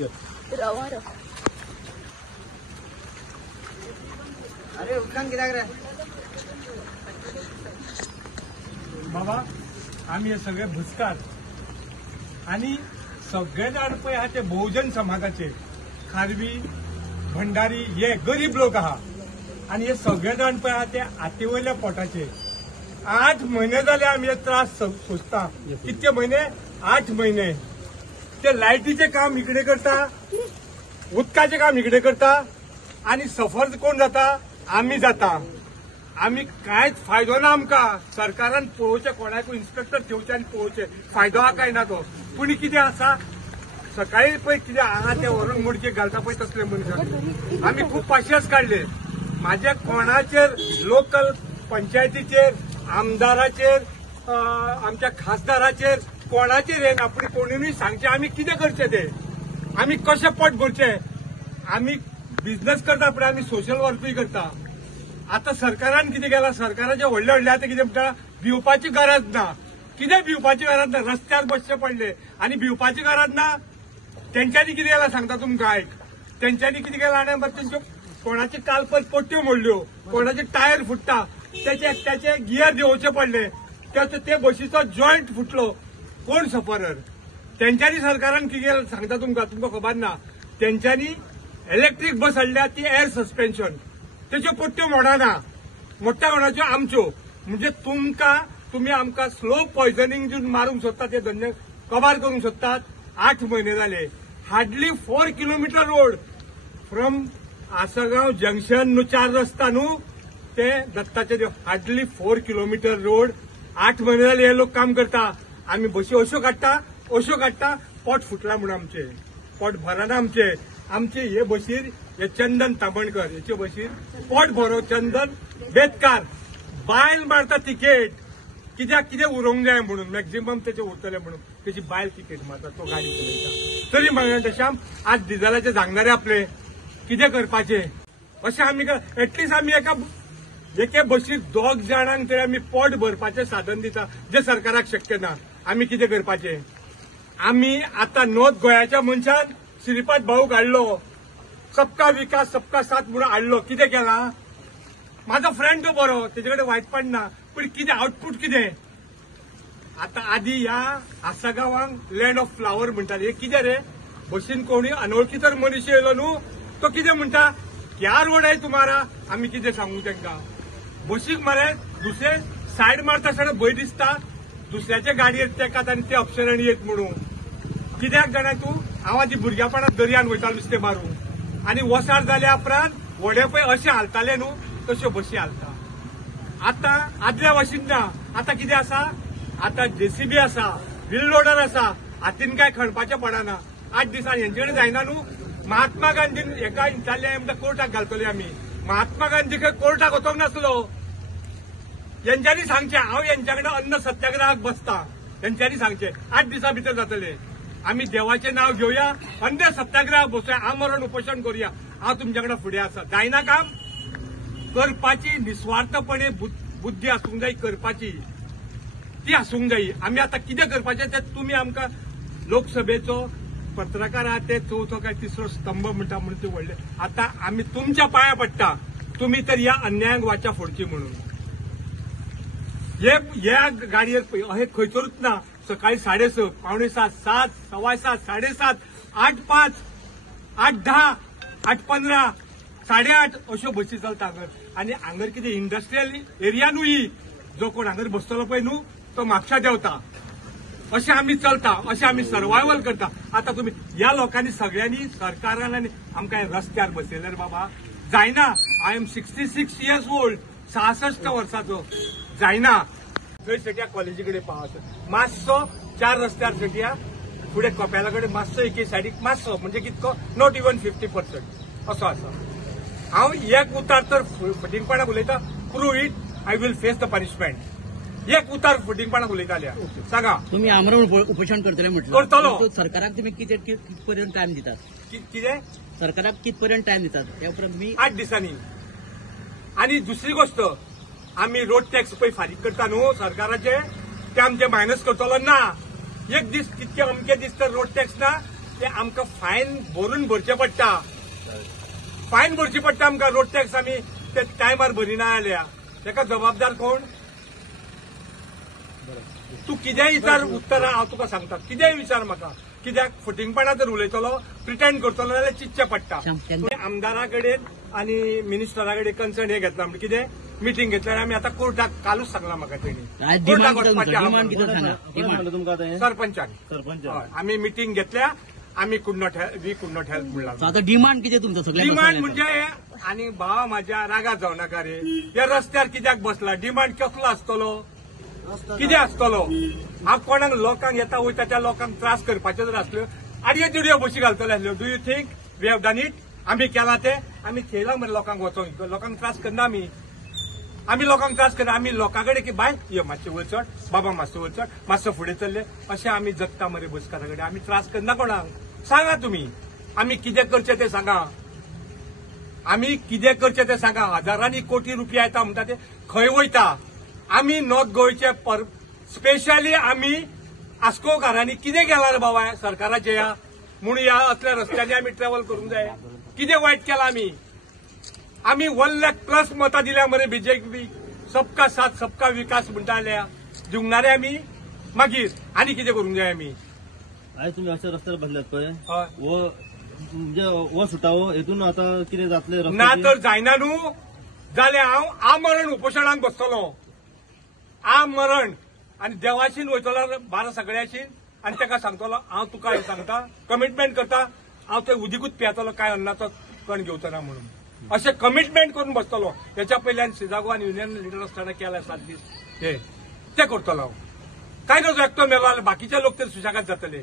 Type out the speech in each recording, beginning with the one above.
रवा अरे उठकान कित्याक रे बाबा आम्ही हे सगळे भुसकार आणि सगळे जाण पळय आहा ते बहुजन समाजाचे खारवी भंडारी हे गरीब लोक आहा आणि हे सगळे जाण पळय आहा ते हातीवयल्या पोटाचे 8 महिने जाले आम्ही हे त्रास सोसता कितके महिने 8 महिने ते लायटीचे काम इकडे करता उदकाचे काम इकडे करता आणि सफर कोण जाता आम्ही जाता आम्ही कांयच फायदो ना आमकां सरकारान पळोवचें कोणाकूय इन्स्पेक्टर ठेवचे आनी पळोवचे फायदो हा काय ना तो पूण कितें आसा सकाळी पळय कितें हांगा ते व्हरून मुडके घालता पळय तसले मनशां आमी खूब पाशियेंस काडले म्हाजे कोणाचेर लोकल पंचायतीचेर आमदाराचेर आमच्या खासदाराचेर कोणाचेर येना पूण कोणूय सांगचे आमी कितें करचें ते आमी कशें पोट भरचें आमी बिझनेस करता पण आमी सोशल वर्कूय करता आता सरकारान कितें केलां सरकाराचे व्हडले व्हडले आतां कितें म्हणटा भिवपाची गरज ना कितें भिवपाची गरज ना रस्त्यार बसचे पडले आनी भिवपाची गरज ना तेंच्यांनी कितें केलां सांगता तुमकां आयक तेंच्यांनी कितें केलां आनी तेंच्यो कोणाची कालपत पट्ट्यो मोडल्यो कोणाचे टायर फुट्टा त्याचे गियर देंवचे पडले ते बसीचो जॉयंट फुटलो कोण सफरर तेंच्यांनी सरकारान कितें केलां सांगता तुमकां खबर ना तेंच्यांनी इलेक्ट्रीक बस हाडल्या ती एअर सस्पेन्शन त्याच्यो पट्ट्यो मोडाना मोठ्या कोणाच्यो आमच्यो म्हणजे तुम्ही आमकां स्लो पॉयझनिंग दिवन मारूंक सोदता ते धंदे कबार करूंक सोदतात 8 महिने जाले hardly 4 kilometre road from Assagao junction न्हू 4 रस्ता न्हू ते दत्ताचे देव हार्डली 4 किलोमीटर रोड 8 महिने जाले हे लोक काम करता आमी बसी अश्यो काडटा पोट फुटला म्हणून आमचे पोट भरना आमचे हे बसीर हे चंदन तामणकर हेचे बसीर पोट भरो चंदन बेतकार बायल मारता तिकेट कित्याक उरोंक जाय म्हणून मॅक्झिमम त्याचे उरतले म्हणून त्याची बायल तिकेट मारता तो गाडी चलयता तरी म्हणून तशें आज डिझेलाचे सांगणारे आपले कितें करपाचे अशें आमी एटलिस्ट आमी एके बसीर 2 जाणांक तरी आमी पोट भरपाचें साधन दिता जे सरकाराक शक्य ना आमी कितें करपाचें आमी आतां नॉर्थ गोंयाच्या मनशान श्रीपाद भाऊ हाडलो सबका विकास सबका साथ म्हणून हाडलो कितें केला माझा फ्रेंड तो बरो तेजे कडेन वायटपण ना पूण कितें आउटपूट कितें आतां आदी ह्या आसागांवांक लँड ऑफ फ्लावर म्हणटाले हे कितें रे बसीन कोणी अनवळखी तर मनीस येयलो न्हू तो कितें म्हणटा क्या रोड आहे तुम्हारा आमी कितें सांगू तांकां बसीक मरे दुसरे सायड मारता आसतना भंय दिसता दुसऱ्याचे गाडयेर तेकात आनी ते अप्सरांनी येत म्हणून कित्याक जाणा तूं हांव आदी भुरग्यापणांत दर्यान वयतालो नुस्तें मारूंक आनी वसाड जाल्या उपरांत व्हडे पळय अशें हालताले न्हू तश्यो बसी हालता आतां आदल्या भाशेन ना आतां कितें आसा आतां जेसीबी आसा व्हील लोडर आसा हातीन काय खणपाचें पडना 8 दिसांनी हेंचे कडेन जायना न्हू महात्मा गांधीन एका इंचाल्ले म्हणटा कोर्टाक घालतले आमी महात्मा गांधीक कोर्टाक वचोंक नासलो हेंच्यांनी सांगचें हांव हेंच्या कडेन अन्न सत्याग्रहाक बसता हेंच्यांनी सांगचें 8 दिसां भितर जातले आमी देवाचें नांव घेवया अन्न सत्याग्रहाक बसुया आमरण उपोशण करुया हांव तुमच्या कडेन फुडें आसा जायना काम करपाची निस्वार्थपणे बुद्धी आसूंक जाय करपाची ती आसूंक जाय आमी आतां कितें करपाचें तें तुमी आमकां लोकसभेचो पत्रकार आहात ते चवथो काय तिसरो स्तंभ म्हणटा म्हणून ते व्हडले आतां आमी तुमच्या पांया पडटा तुमी तर ह्या अन्यायाक वाचा फोडची म्हणून ह्या गाडयेर अशें खंयसरूच ना सकाळी 6:30 7:45 7 7:15 7:30 8:05 8:10 8:15 8:30 अश्यो बसी चलता हांगर आनी हांगर कितें इंडस्ट्रियल एरिया न्हू ही जो कोण हांगर बसतलो पळय न्हू तो म्हापशा देंवता अशें आमी चलता अशें आमी सर्वायवल करता आतां तुमी ह्या लोकांनी सगळ्यांनी सरकारान आनी आमकां रस्त्यार बसयले रे बाबा जायना आय एम 66 इयर्स ओल्ड 66 वर्साचो जायना थंय सेट्या कॉलेजी कडेन पावत मातसो 4 रस्त्यार सेट्या फुडें कपेला कडेन मातसो एके सायडीक मातसो म्हणजे कितको नॉट इवन 50% असो आसा हांव एक उतार तर फटिंगपणाक उलयता prove it I will face the punishment एक उतार फटिंगपणाक उलयताल्या सांगा तुम्ही आमरण उपोषण करतले म्हटलं करतलो सरकाराक तुम्ही कितपर्यंत टायम दितात कितें सरकाराक कितपर्यंत टायम दितात त्या उपरांत तुम्ही 8 दिसांनी आणि दुसरी गोष्ट आम्ही रोड टॅक्स पळय फारीक करता न्हू सरकाराचे ते आमचे मायनस करतलो ना एक दीस कितके अमके दीस तर रोड टॅक्स ना ते आमकां फायन भरून भरचे पडटा. फायन भरची पडटा आमकां. रोड टॅक्स आमी ते टायमार भरिना जाल्यार ताका जबाबदार कोण? तूं कितेंय विचार उत्तर हांव तुका सांगता. कितेंय विचार म्हाका. कित्याक फटिंगपणा जर उलयतलो प्रिटेंड करतलो जाल्यार चिंतचें पडटा. आमदारा कडेन आनी मिनिस्टरा कडेन कन्सर्न हे घेतला म्हणजे कितें मिटींग घेतल्यार आमी आतां कोर्टाक कालूच सांगला म्हाका तेणी. कोर्टाक वचपाचें सरपंचाक. आमी मिटींग घेतल्या. आमी कुड नॉट हेल्प म्हणला. आता डिमांड कितें तुमचो सगळ्यांक? डिमांड म्हणजे आनी भाव म्हाज्या रागात जावं नाका रे. ह्या रस्त्यार कित्याक बसला? डिमांड कसलो आसतलो? कितें आसतलो? हांव कोणाक लोकांक येता वयता त्या लोकांक त्रास करपाच्यो जर आसल्यो आडयो तिडयो बशी घालतले आसल्यो. Do you think we have done it? आमी केला ते आमी थेयला मरे लोकांक वचोंक. लोकांक त्रास करना आमी लोकांक त्रास करना. आमी लोकां कडेन की बाय यो मातशें वयर चड, बाबा मातसो वयर चड, मातसो फुडें चल्ले अशें आमी जगता मरे बसकारा कडेन. आमी त्रास करना कोणाक. सांगा तुमी आमी कितें करचें तें सांगा. आमी कितें करचें तें सांगा. हजारांनी कोटी रुपया येता म्हणटा ते खंय वयता? आमी नॉर्थ गोंयचे स्पेशली आमी आस्कोकारांनी कितें केलां रे बाबा सरकाराचे या म्हूण ह्या असल्या रस्त्यांनी आमी ट्रॅव्हल करूंक जाय? कितें वायट केलां आमी? आमी 1,00,000+ मतां दिल्या मरे बीजेपी. सबका साथ सबका विकास म्हणटा जाल्यार दिवंक रे आमी. मागीर आनी कितें करूंक जाय आमी? आयज तुमी अशे रस्त्यार बसल्यात पळय हय. म्हणजे हो सुटावो हेतून आतां कितें जातलें? ना तर जायना न्हू जाल्यार हांव आमरण उपोशणाक बसतलों. आमरण आनी देवाशीन वयतलो 12 सगळ्याशीन आनी ताका सांगतलो हांव तुका हें सांगता कमिटमेंट करता हांव ते उदीकूच पियेतलो काय अन्नाचो कण घेवचो ना म्हणून. अशें कमिटमेंट करून बसतलो. हेच्या पयल्यान सिजागो आनी युनियन लिडर आसतना केल्या 7 दीस ते करतलो हांव. काय नजो एकटो मेलो जाल्यार बाकीचे लोक तरी सुशेगाद जातले.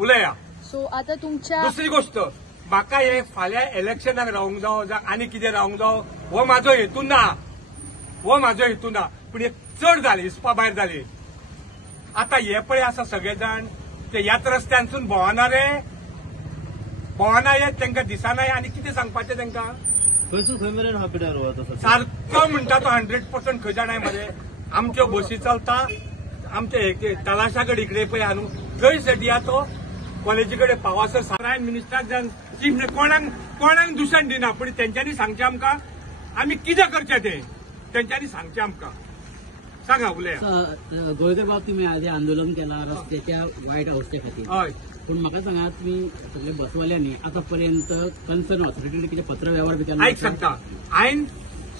उलया. सो आता तुमच्या दुसरी गोष्ट म्हाका हे फाल्यां इलेक्शनाक रावंक जावं जावं आनी कितें रावंक जावं हो म्हाजो हेतू ना. हो म्हाजो हेतू ना. पूण हे चड जाले हिसपा भायर जाले. आता हे पळय आसा सगळे जाण ते ह्याच रस्त्यांसून भोंवना रे. भोंवना हे तांकां दिसना आनी कितें सांगपाचें तांकां? खंयसून खंय मेरेन हा पिड्यार वता सारको म्हणटा तो 100% खंय जाणाय मरे. आमच्यो बसी चलता आमचे तलाशा कडेन इकडे पळय आहा न्हू थंय सटिया तो कॉलेजी कडेन पावासर प्रायम मिनिस्टराक जावन चीफ कोणाक दुशण दिना. पूण तेंच्यांनी सांगचें आमकां आमी कितें करचें तें तेंच्यांनी सांगचें आमकां. सांगा उलया. गोयकर बाब तुम्ही आधी आंदोलन केला रस्त्याच्या वाईट अवस्थे खातीर. हय. पण म्हाका सांगा तुम्ही सगळे बसवाल्यांनी आतापर्यंत कन्सर्न ऑथॉरिटीने कितें पत्र व्यवहार बी केला? आयक सांगता हांवें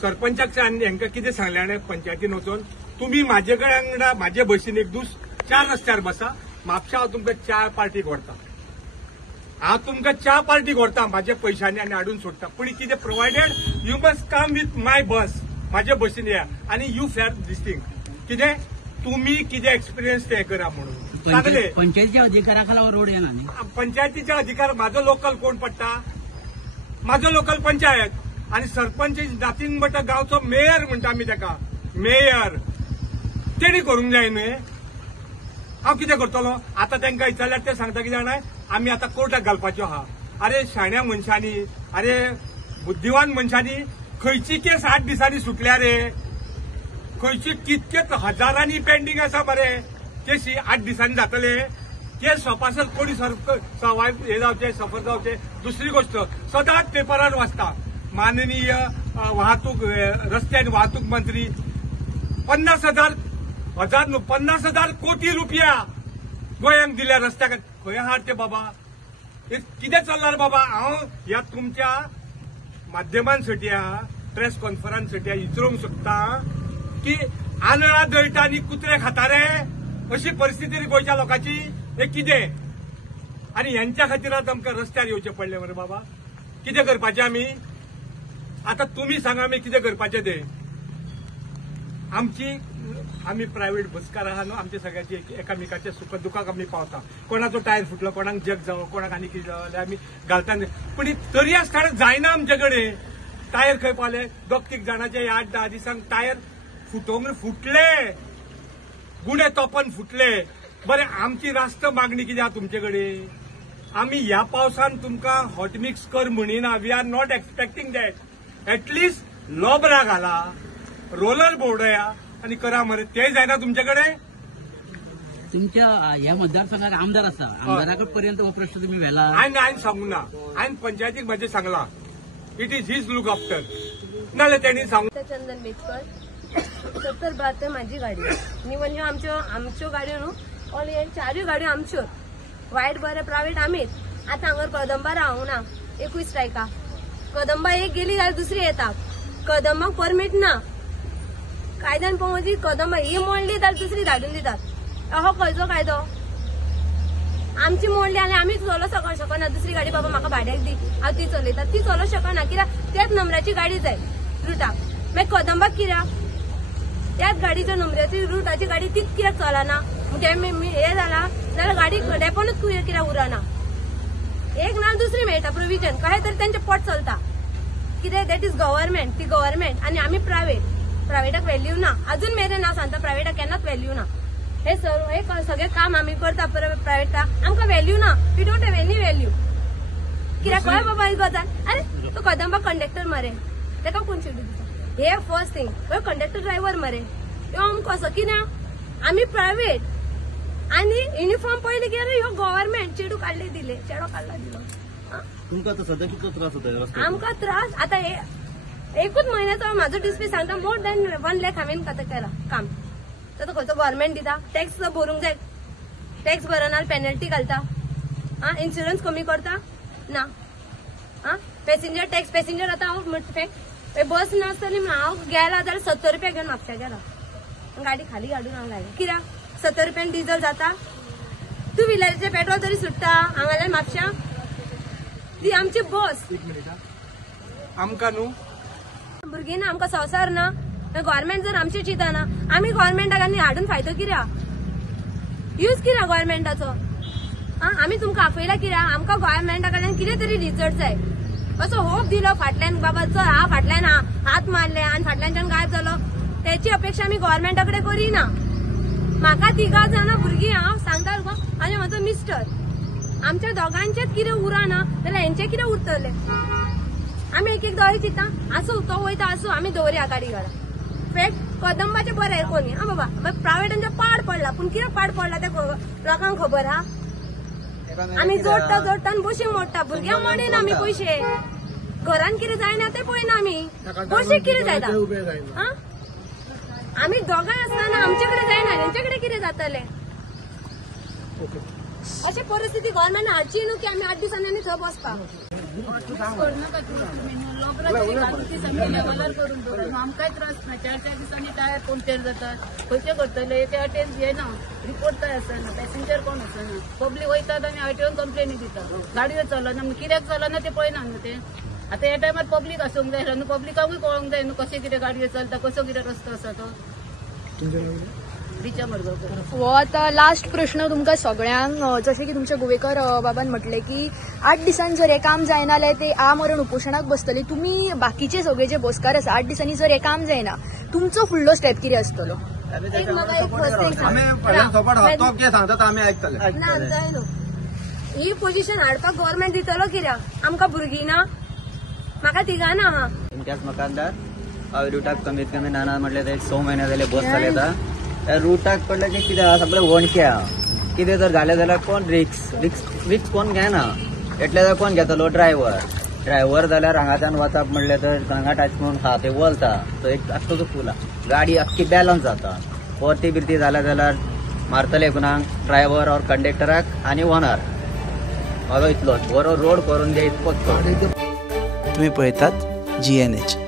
सरपंचाक हांकां कितें सांगलें हांवें पंचायतीन वचून तुमी म्हाजे कडेन म्हाजे बसीन एक दीस 4 रस्त्यार बसा. म्हापशा हांव तुमकां च्या पार्टीक व्हरता. हांव तुमकां च्या पार्टीक व्हरता म्हाज्या पयशांनी आनी हाडून सोडटा. पूण कितें provided you must come with my bus. म्हाज्या बसीन या आनी यू फेअर दिस थिंग. कितें तुम्ही कितें एक्सपिरियन्स ते करा म्हणून सांगले. पंचायतीच्या अधिकारा खाला रोड येना न्ही. पंचायतीचे अधिकार म्हाजो लोकल कोण पडटा? म्हाजो लोकल पंचायत आनी सरपंच इज नथींग बट अ गांवचो मेयर म्हणटा आमी ताका. मेयर तेणी करूंक जाय न्ही. हांव कितें करतलो? आतां तांकां विचारल्यार ते सांगता कितें जाणाय आमी आतां कोर्टाक घालपाच्यो आहा. अरे शाण्या मनशांनी अरे बुद्धिवान मनशांनी खंयची केस 8 दिसांनी सुटल्या रे. खंयची कितकेच हजारांनी पेंडींग आसा मरे केसी 8 दिसांनी जातले. केस सोंपासर कोणी हे जावचे सफर जावचे. दुसरी गोष्ट सदांच पेपरार वाचता माननीय वाहतूक रस्ते आनी वाहतूक मंत्री 50,000 कोटी रुपया गोंयांक दिल्या रस्त्याक. खंय आहात ते बाबा? कितें चल्लां रे बाबा? हांव ह्या तुमच्या माध्यमांसाठी प्रेस कॉन्फरन्ससाठी विचारूंक सोदता की आंधळा दळटा आनी कुत्रे खाता रे अशी परिस्थिती रे गोंयच्या लोकांची. हे कितें? आनी ह्यांच्या खातीरच आमकां रस्त्यार येवचें पडलें मरे बाबा. कितें करपाचें आमी? आतां तुमी सांगा आमी कितें करपाचें तें. आमी प्रायव्हेट बसकार आहा न्हू. आमचे सगळ्याचे एकामेकाच्या सुख दुखाक आमी पावता. कोणाचो टायर फुटलो कोणाक जग जावं कोणाक आनी कितें जावं जाल्यार आमी घालता. पूण तरी आसतना जायना आमचे कडेन. टायर खंय पावले 2-3 जाणांचे 8-10 दिसांक टायर फुटले गुणे तोपन फुटले. बरें आमची रास्त मागणी कितें आहा तुमचे कडेन? आमी ह्या पावसान तुमकां हॉट मिक्स कर म्हणिना. We are not expecting that. At least लोबरा घाला रोलर बोर्डया आनी करा मरे. तें जायना तुमचे कडेन. तुमच्या या मतदारसंघात आमदार असा आमदाराकडे पर्यंत हो प्रश्न तुम्ही व्हेला आयन सांगू ना आयन पंचायतीक मध्ये सांगला it is his look after नाल्यार त्यांनी सांगू चंदन बेचकर 70-72 माझी गाडी निवडणूक आमच्यो गाडयो न्हू ऑल हे 4 गाडयो आमच्यो वायट बरे प्रायव्हेट आमीच आता हांगर कदंबा रावूंक ना एकूय स्ट्रायका कदंबा एक गेली जाल्यार दुसरी येता कदंबाक परमीट ना कायद्यान पळोवची कदंबा ही मोडली जाल्यार दुसरी धाडून दितात हो खंयचो कायदो आमची मोडली आनी आमी चलोवंक शकना दुसरी गाडी बाबा म्हाका भाड्याक दी हांव ती चलयता ती चलोवंक शकना कित्याक त्याच नंबराची गाडी जाय रुटाक मागीर कदंबाक कित्याक त्याच गाडीच्या नंबराची रुटाची गाडी तीच कित्याक चलना हे जाला जाल्यार गाडी डेपोनूच कित्याक उरना एक ना दुसरी मेळटा प्रोविजन कशें तरी त्यांचे पोट चलता कितें दॅट इज गव्हर्नमेंट ती गव्हर्नमेंट आनी आमी प्रायव्हेटाक व्हॅल्यू ना अजून मेरेन हांव सांगता प्रायव्हेटाक केन्नाच व्हॅल्यू ना हे सगळे काम आमी करता प्रायव्हेटाक आमकां व्हॅल्यू ना we don't have any value कित्याक कळ्ळें बाबा ही गजाल अरे तो कदंबा कंडक्टर मरे ताका कोण शिडी दिता हे फर्स्ट थिंग हो कंडक्टर ड्रायव्हर मरे ह्यो आमकां असो कित्याक आमी प्रायव्हेट आनी युनिफॉर्म पयली केले ह्यो गव्हर्नमेंट चेडू काडले दिले चेडो काडला दिलो तुमकां आतां सध्या कितलो त्रास जाता रस्त्यार आमकां त्रास आता एकूच म्हयन्याचो म्हाजो डिस्प्ले सांगता मोर दॅन 1 लाख हांवें केला काम तर खंयचो गव्हर्नमेंट दिता टॅक्स भरूंक जाय टॅक्स भरना पेनल्टी घालता इन्शुरन्स कमी करता ना पॅसेंजर टॅक्स पॅसेंजर आतां हांव बस नासतली हांव गेला जाल्यार 70 रुपया घेवन म्हापशा गेला गाडी खाली काडून हांव लायली कित्याक 70 रुपयान डिझल जाता 2 व्हिलरचे पेट्रोल तरी सुट्टा हांगाल्यान म्हापशा ती आमची बस आमकां न्हू भुरगीं ना आमकां संवसार ना गव्हर्नमेंट जर आमची चिंतना आमी गव्हर्नमेंटाक आनी हाडून फायदो कित्याक यूज कित्याक गव्हर्नमेंटाचो आमी तुमकां आपयला कित्याक आमकां गव्हर्नमेंटा कडल्यान कितें तरी रिजल्ट जाय असो होप दिलो फाटल्यान बाबा चल हांव फाटल्यान हात मारले आनी फाटल्यानच्यान गायब जालो त्याची अपेक्षा आमी गव्हर्नमेंटा कडेन करिना म्हाका 3 जाणां भुरगीं हांव सांगता तुका आनी म्हजो मिस्टर आमच्या दोगांचेच कितें उरना जाल्यार हेंचे कितें उरतले आमी एक एकदां अशें चिंता आसूं तो वयता आसूं आमी दवरया गाडी घरा फेट कदंबाचे बरें कोणी बाबा प्रायव्हेटांचे पाड पडला पूण कितें पाड पडला ते लोकांक खबर हा आमी जोडटा आनी बशीक मोडटा भुरग्यांक मोडीना आमी पयशे घरान कितें जायना ते पळयना आमी बशीक कितें जायता आमी दोगांय आसतना आमचे कडेन जायना तेंचे कडेन कितें जातलें अशी परिस्थिती गव्हर्नमेंट हाडची न्हू की आमी 8 दिसांनी थंय बसपाक लेवलार करून दवरून आमकांय त्रास ना 4 दिसांनी टायर पंक्चर जातात खंयचे करतले एक अटेंड येना रिपोर्ट काय आसना पॅसेंजर कोण आसना पब्लीक वयतात आनी आरटीओन कंप्लेनी दितात गाडयो चलना कित्याक चलना ते पळयना न्हू ते आता ह्या टायमार पब्लीक आसूंक जाय न्हू पब्लिकाकूय कळोंक जाय न्हू कशें कितें गाडयो चलता कसो कितें रस्तो आसा तो हो आता लास्ट प्रश्न तुमकां सगळ्यांक जशें की तुमच्या गोवेकर बाबान म्हटलें की 8 दिसांनी जर हे काम जायना जाल्यार ते आमरण उपोशणाक बसतले तुमी बाकीचे सगळे जे बसकार आसा 8 दिसांनी जर हे काम जायना तुमचो फुडलो स्टेप कितें आसतलो ही पोझिशन हाडपाक गव्हर्नमेंट दितलो कित्याक आमकां भुरगीं ना म्हाका 3 ना हा इम्तियाज मकानदार रुटाक कमीत कमी नाना म्हटल्यार एक 6 महिने जाले बस चलयता त्या रुटाक पडले की कितें सगळें वणक्या कितें जर जालें जाल्यार कोण रिक्स कोण घेना एटले जाल्यार कोण घेतलो ड्रायव्हर जाल्यार हांगाच्यान वचप म्हणलें तर हांगा टच करून हा ते वलता तो एक आसतो फुला गाडी अख्खी बॅलन्स जाता परती बिरती जाल्या जाल्यार मारतले कुणाक ड्रायव्हर और कंडक्टराक आनी ओनर म्हाजो इतलोच बरो रोड करून दे इतकोच तुम्ही पळयतात GNH.